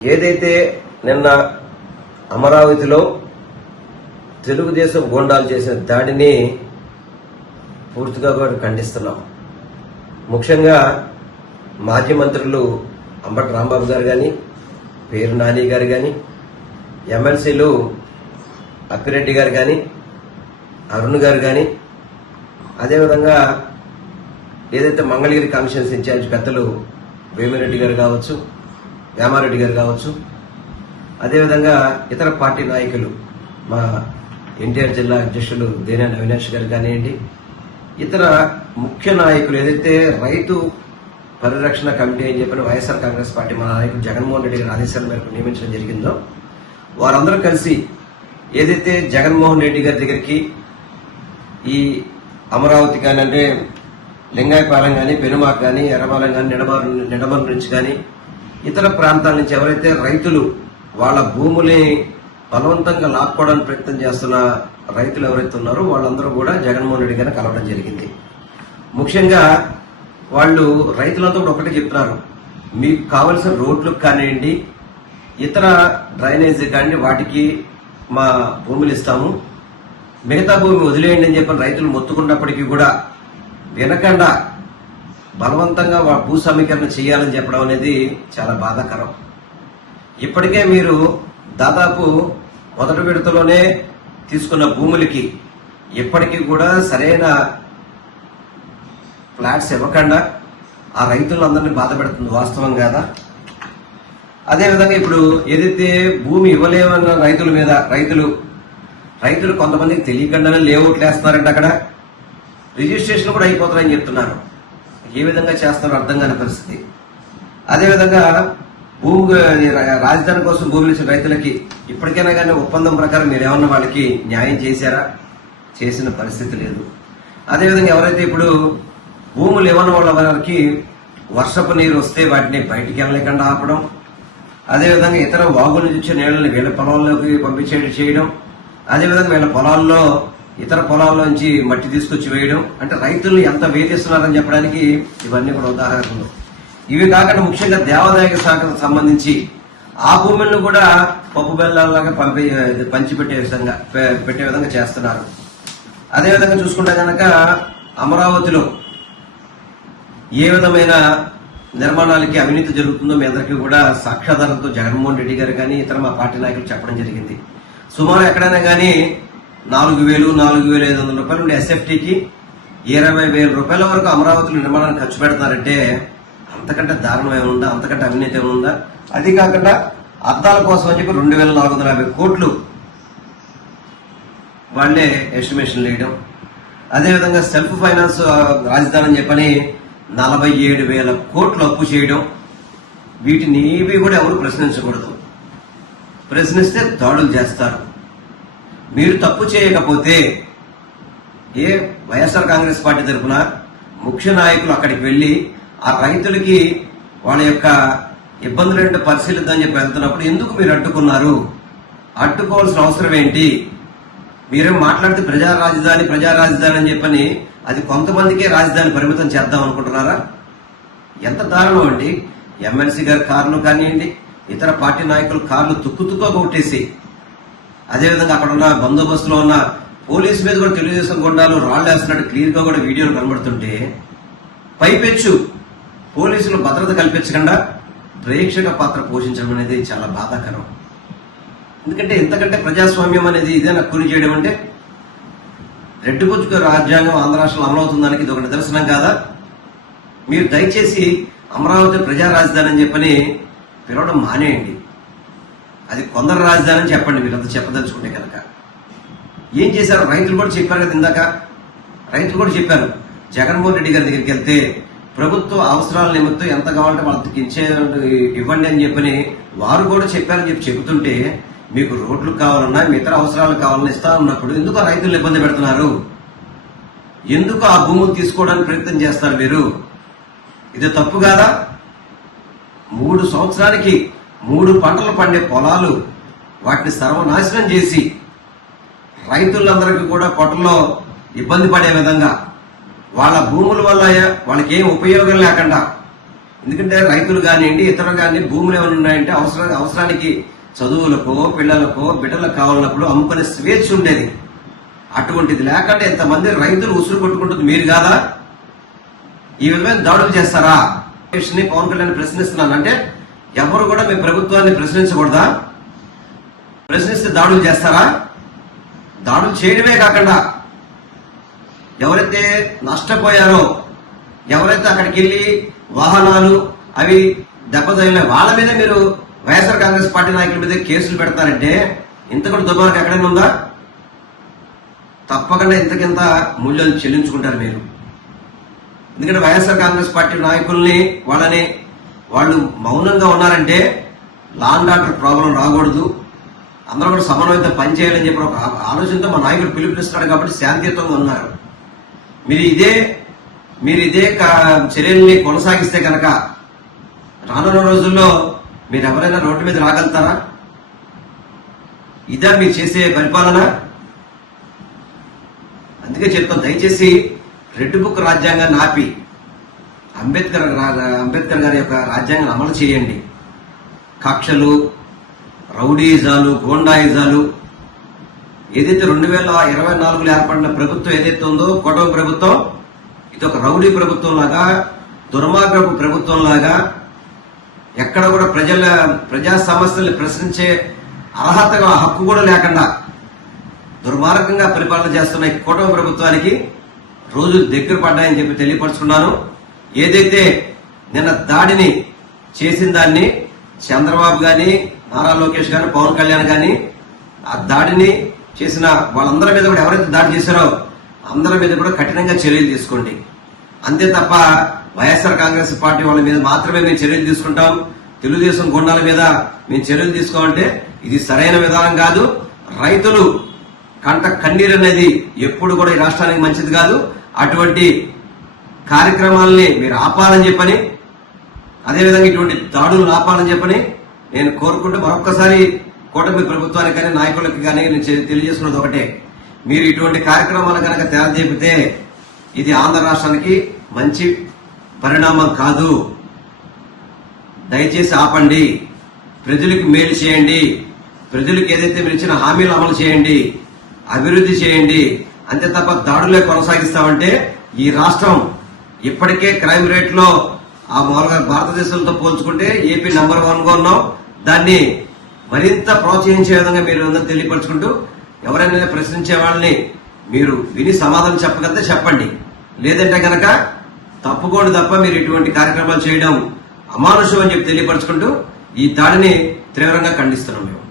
ఏదైతే నిన్న అమరావతిలో తెలుగుదేశం గూండాలు చేసిన దాడిని పూర్తిగా కూడా ఖండిస్తున్నాం. ముఖ్యంగా మాజీ మంత్రులు అంబటి రాంబాబు గారు కానీ, పేరు నాని గారు కానీ, ఎమ్మెల్సీలు అప్పిరెడ్డి గారు కానీ, అరుణ్ గారు కానీ, అదేవిధంగా ఏదైతే మంగళగిరి కమిషన్స్ ఇన్ఛార్జ్ పెద్దలు వేమిరెడ్డి గారు కావచ్చు, రామారెడ్డి గారు కావచ్చు, అదేవిధంగా ఇతర పార్టీ నాయకులు మా ఎన్టీఆర్ జిల్లా అధ్యక్షులు దేనేని అవినాష్ గారు కానివ్వండి, ఇతర ముఖ్య నాయకులు ఏదైతే రైతు పరిరక్షణ కమిటీ అని చెప్పిన వైఎస్ఆర్ కాంగ్రెస్ పార్టీ మన నాయకుడు జగన్మోహన్ రెడ్డి గారి ఆదేశాల మేరకు నియమించడం జరిగిందో వారందరూ కలిసి ఏదైతే జగన్మోహన్ రెడ్డి గారి దగ్గరికి ఈ అమరావతి కానీ, అంటే లింగాయపాలెం కానీ, పెనుమాక్ కానీ, ఎర్రపాలెం కానీ, నిడమరు నుంచి కానీ ఇతర ప్రాంతాల నుంచి ఎవరైతే రైతులు వాళ్ళ భూముల్ని బలవంతంగా లాక్కోవడానికి ప్రయత్నం చేస్తున్న రైతులు ఎవరైతే ఉన్నారో వాళ్ళందరూ కూడా జగన్మోహన్ రెడ్డి గారిని కలవడం జరిగింది. ముఖ్యంగా వాళ్ళు రైతులంతా కూడా ఒకటే చెప్తున్నారు, మీకు కావలసిన రోడ్లకు కానివ్వండి, ఇతర డ్రైనేజీ కానీ వాటికి మా భూములు ఇస్తాము, మిగతా భూమి వదిలేయండి అని చెప్పిన రైతులు మొత్తుకున్నప్పటికీ కూడా వినకుండా బలవంతంగా భూ సమీకరణ చేయాలని చెప్పడం అనేది చాలా బాధాకరం. ఇప్పటికే మీరు దాదాపు మొదటి విడతలోనే తీసుకున్న భూములకి ఇప్పటికీ కూడా సరైన ఫ్లాట్స్ ఇవ్వకుండా ఆ రైతులందరినీ బాధ పెడుతుంది. వాస్తవం కాదా? అదేవిధంగా ఇప్పుడు ఏదైతే భూమి ఇవ్వలేమన్న రైతుల మీద రైతులు కొంతమందికి తెలియకుండానే లేఅవుట్లు వేస్తున్నారంటే అక్కడ రిజిస్ట్రేషన్ కూడా అయిపోతారని చెప్తున్నారు. ఏ విధంగా చేస్తారో అర్థం కాని పరిస్థితి. అదేవిధంగా రాజధాని కోసం భూములు ఇచ్చిన రైతులకి ఇప్పటికైనా కానీ ఒప్పందం ప్రకారం మీరు ఏమన్నా వాళ్ళకి న్యాయం చేశారా? చేసిన పరిస్థితి లేదు. అదేవిధంగా ఎవరైతే ఇప్పుడు భూములు ఇవ్వని వాళ్ళ వారికి వర్షపు నీరు వస్తే వాటిని బయటికి వెళ్ళలేకుండా ఆపడం, అదేవిధంగా ఇతర వాగుల నుంచి వచ్చే నీళ్ళని వీళ్ళ పొలాల్లోకి చేయడం, అదేవిధంగా వీళ్ళ పొలాల్లో ఇతర పొలాల్లోంచి మట్టి తీసుకొచ్చి వేయడం, అంటే రైతులను ఎంత వేధిస్తున్నారని చెప్పడానికి ఇవన్నీ కూడా ఉదాహరణలు. ఇవి కాకుండా ముఖ్యంగా దేవాదాయ శాఖకు సంబంధించి ఆ భూములను కూడా పప్పు బెల్లాలాగా పంచిపెట్టే విధంగా చేస్తున్నారు. అదేవిధంగా చూసుకుంటే కనుక అమరావతిలో ఏ విధమైన నిర్మాణాలకి అవినీతి జరుగుతుందో మీ అందరికీ కూడా సాక్ష్యాధారంతో జగన్మోహన్ రెడ్డి గారు కానీ ఇతర మా పార్టీ నాయకులు చెప్పడం జరిగింది. సుమారు ఎక్కడైనా కానీ 4,000, 4,500 రూపాయలు ఉండే ఎస్ఎఫ్టీకి 20,000 రూపాయల వరకు అమరావతిలో నిర్మాణానికి ఖర్చు పెడతారంటే అంతకంటే దారుణం ఏముందా? అంతకంటే అవినీతి ఏముందా? అది కాకుండా అద్దాల కోసం అని చెప్పి 2,450 కోట్లు వాళ్లే ఎస్టిమేషన్ వేయడం, అదేవిధంగా సెల్ఫ్ ఫైనాన్స్ రాజధాని అని చెప్పని 47,000 కోట్లు అప్పు చేయడం, వీటిని ఏవి కూడా ఎవరు ప్రశ్నించకూడదు. ప్రశ్నిస్తే దాడులు చేస్తారు. మీరు తప్పు చేయకపోతే వైఎస్ఆర్ కాంగ్రెస్ పార్టీ తరఫున ముఖ్య నాయకులు అక్కడికి వెళ్లి ఆ రైతులకి వాళ్ళ యొక్క ఇబ్బందులు పరిశీలిద్దామని చెప్పి వెళ్తున్నప్పుడు ఎందుకు మీరు అడ్డుకున్నారు? అడ్డుకోవాల్సిన అవసరం ఏంటి? మీరేం మాట్లాడితే ప్రజా రాజధాని అని చెప్పని అది కొంతమందికే రాజధాని పరిమితం చేద్దాం అనుకుంటున్నారా? ఎంత దారుణం అండి. ఎమ్మెల్సీ గారి కార్లు కానివ్వండి, ఇతర పార్టీ నాయకుల కార్లు తుక్కుతుక్కో కొట్టేసి, అదేవిధంగా అక్కడ ఉన్న బందోబస్తులో ఉన్న పోలీసు మీద కూడా తెలుగుదేశం గుండాలు రాళ్లు వేస్తున్నట్టు క్లియర్ గా కూడా వీడియోలు కనబడుతుంటే పైపెచ్చు పోలీసులు భద్రత కల్పించకుండా ప్రేక్షక పాత్ర పోషించడం అనేది చాలా బాధాకరం. ఎందుకంటే ఇంతకంటే ప్రజాస్వామ్యం అనేది ఇదేనా కూలి చేయడం అంటే? రెడ్డిపుచ్చుక రాజ్యాంగం ఆంధ్ర రాష్ట్రంలో అమలవుతుందానికి ఇది ఒక నిదర్శనం కాదా? మీరు దయచేసి అమరావతి ప్రజా రాజధాని అని చెప్పని పిలవడం మానేయండి. అది కొందరు రాజధాని అని చెప్పండి మీరంతా చెప్పదలుచుకుంటే కనుక. ఏం చేశారు? రైతులు కూడా చెప్పారు కదా ఇందాక. రైతులు కూడా చెప్పారు జగన్మోహన్ రెడ్డి గారి దగ్గరికి వెళ్తే ప్రభుత్వ అవసరాల నిమిత్తం ఎంత కావాలంటే వాళ్ళకి ఇవ్వండి అని చెప్పని వారు కూడా చెప్పారని చెబుతుంటే మీకు రోడ్లు కావాలన్నా ఇతర అవసరాలు కావాలని ఇస్తా ఉన్నప్పుడు ఎందుకు ఆ రైతులను ఇబ్బంది పెడుతున్నారు? ఎందుకు ఆ భూములు తీసుకోవడానికి ప్రయత్నం చేస్తారు మీరు? ఇది తప్పు కాదా? 3 సంవత్సరానికి 3 పంటలు పండే పొలాలు వాటిని సర్వనాశనం చేసి రైతులందరికీ కూడా పొట్టలో ఇబ్బంది పడే విధంగా వాళ్ళ భూముల వల్ల వాళ్ళకి ఏం ఉపయోగం లేకుండా ఎందుకంటే రైతులు కానివ్వండి ఇతరులు కానీ భూములు ఏమైనా ఉన్నాయంటే అవసరానికి చదువులకో పిల్లలకో బిడ్డలకు కావాలన్నప్పుడు అమ్ముకునే స్వేచ్ఛ ఉండేది. అటువంటిది లేకుండా ఎంతమంది రైతులు ఉసురు కొట్టుకుంటుంది మీరు కాదా? ఈ విధమైన దాడులు చేస్తారా? పవన్ కళ్యాణ్ ప్రశ్నిస్తున్నాను. అంటే ఎవరు కూడా మీ ప్రభుత్వాన్ని ప్రశ్నించకూడదా? ప్రశ్నిస్తే దాడులు చేస్తారా? దాడులు చేయడమే కాకుండా ఎవరైతే నష్టపోయారో, ఎవరైతే అక్కడికి వెళ్ళి వాహనాలు అవి దెబ్బతగిన వాళ్ళ మీద మీరు వైఎస్ఆర్ కాంగ్రెస్ పార్టీ నాయకుల మీద కేసులు పెడతారంటే ఇంత కూడా దుర్మార్గం ఎక్కడైనా ఉందా? తప్పకుండా ఇంతకింత మూల్యాలు చెల్లించుకుంటారు మీరు. ఎందుకంటే వైఎస్ఆర్ కాంగ్రెస్ పార్టీ నాయకుల్ని వాళ్ళు మౌనంగా ఉన్నారంటే లా అండ్ ఆర్డర్ ప్రాబ్లం రాకూడదు, అందరూ కూడా సమన్వయంతో పనిచేయాలని చెప్పి ఒక ఆలోచనతో మా నాయకుడు పిలుపునిస్తాడు కాబట్టి శాంతియుతంగా ఉన్నారు. మీరు ఇదే చర్యల్ని కొనసాగిస్తే కనుక రానున్న రోజుల్లో మీరు ఎవరైనా రోడ్డు మీద రాగలుగుతారా? ఇదా మీరు చేసే పరిపాలన? అందుకే చెప్తాం, దయచేసి రెడ్ బుక్ రాజ్యాంగాన్ని ఆపి అంబేద్కర్ గారి యొక్క రాజ్యాంగాన్ని అమలు చేయండి. కక్షలు, రౌడీయిజాలు, గోండాయిజాలు ఏదైతే 2024లో ఏర్పడిన ప్రభుత్వం ఏదైతే ఉందో కూటమి ప్రభుత్వం, ఇది ఒక రౌడీ ప్రభుత్వం లాగా, దుర్మార్గపు ప్రభుత్వం లాగా, ఎక్కడ కూడా ప్రజా సమస్యల్ని ప్రశ్నించే అర్హతగా హక్కు కూడా లేకుండా దుర్మార్గంగా పరిపాలన చేస్తున్న ఈ కూటమి ప్రభుత్వానికి రోజు దగ్గర పడ్డాయని చెప్పి తెలియపరుచుకున్నాను. ఏదైతే నిన్న దాడిని చేసిన దాన్ని చంద్రబాబు గాని, నారా లోకేష్ గాని, పవన్ కళ్యాణ్ గాని ఆ దాడిని చేసిన వాళ్ళందరి మీద కూడా ఎవరైతే దాడి చేశారో అందరి మీద కూడా కఠినంగా చర్యలు తీసుకోండి. అంతే తప్ప వైఎస్ఆర్ కాంగ్రెస్ పార్టీ వాళ్ళ మీద మాత్రమే మేము చర్యలు తీసుకుంటాం, తెలుగుదేశం గుండాల మీద మేము చర్యలు తీసుకోమంటే ఇది సరైన విధానం కాదు. రైతులు కంట కన్నీరు అనేది ఎప్పుడు కూడా ఈ రాష్ట్రానికి మంచిది కాదు. అటువంటి కార్యక్రమాలని మీరు ఆపాలని చెప్పని, అదేవిధంగా ఇటువంటి దాడులు ఆపాలని చెప్పని నేను కోరుకుంటూ మరొక్కసారి కూటమి ప్రభుత్వానికి కానీ నాయకులకి కానీ నేను తెలియజేస్తున్నది ఒకటే, మీరు ఇటువంటి కార్యక్రమాలు కనుక తెరదేపితే ఇది ఆంధ్ర రాష్ట్రానికి మంచి పరిణామం కాదు. దయచేసి ఆపండి, ప్రజలకు మేలు చేయండి, ప్రజలకు ఏదైతే మీరు ఇచ్చిన హామీలు అమలు చేయండి, అభివృద్ధి చేయండి. అంతే తప్ప దాడులే కొనసాగిస్తామంటే ఈ రాష్ట్రం ఇప్పటికే క్రైమ్ రేట్ లో మామూలుగా భారతదేశంతో పోల్చుకుంటే ఏపీ నెంబర్ 1 గా ఉన్నాం. దాన్ని మరింత ప్రోత్సహించే విధంగా మీరు అందరూ తెలియపరుచుకుంటూ ఎవరైనా ప్రశ్నించే వాళ్ళని మీరు విని సమాధానం చెప్పగలిగితే చెప్పండి, లేదంటే కనుక తప్పుకోండి తప్ప మీరు ఇటువంటి కార్యక్రమాలు చేయడం అమానుషం అని చెప్పి తెలియపరుచుకుంటూ ఈ దాడిని తీవ్రంగా ఖండిస్తున్నాం మేము.